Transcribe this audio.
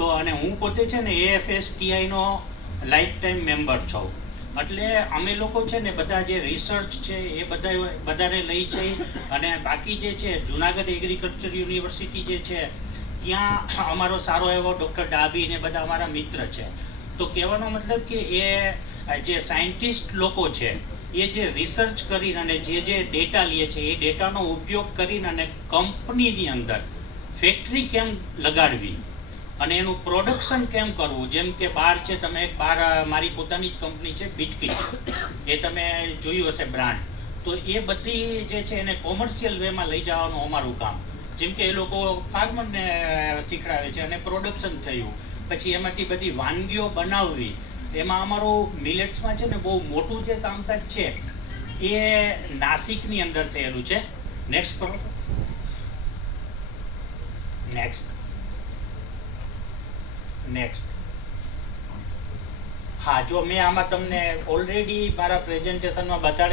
તો અને હું પોતે છે ને AFSTIનો લાઈફ ટાઈમ મેમ્બર છું. એટલે અમે લોકો છે ને બધા જે રિસર્ચ છે એ બધાને લઈ જઈ અને બાકી જે છે જુનાગઢ એગ્રીકલ્ચર યુનિવર્સિટી જે છે ત્યાં અમારો સારો એવો ડૉક્ટર ડાબી ને બધા અમારા મિત્ર છે. તો કહેવાનો મતલબ કે એ જે સાયન્ટિસ્ટ લોકો છે એ જે રિસર્ચ કરીને અને જે ડેટા લે છે એ ડેટાનો ઉપયોગ કરીને અને કંપનીની અંદર ફેક્ટરી કેમ લગાડવી અને એનું પ્રોડક્શન કેમ કરવું. જેમ કે બહાર છે, તમે બહાર મારી પોતાની જ કંપની છે બિટકિટ, એ તમે જોયું હશે બ્રાન્ડ. તો એ બધી જે છે એને કોમર્શિયલ વેમાં લઈ જવાનું અમારું કામ. જેમ કે એ લોકો ફાર્મરને શીખડાવે છે અને પ્રોડક્શન થયું પછી એમાંથી બધી વાનગીઓ બનાવવી. એમાં અમારું મિલેટ્સમાં છે ને બહુ મોટું જે કામકાજ છે એ નાસિકની અંદર થયેલું છે. નેક્સ્ટ કરો. નેક્સ્ટ. હા, જો મેં આમાં તમને ઓલરેડી મારા પ્રેઝન્ટેશનમાં બતાડેલું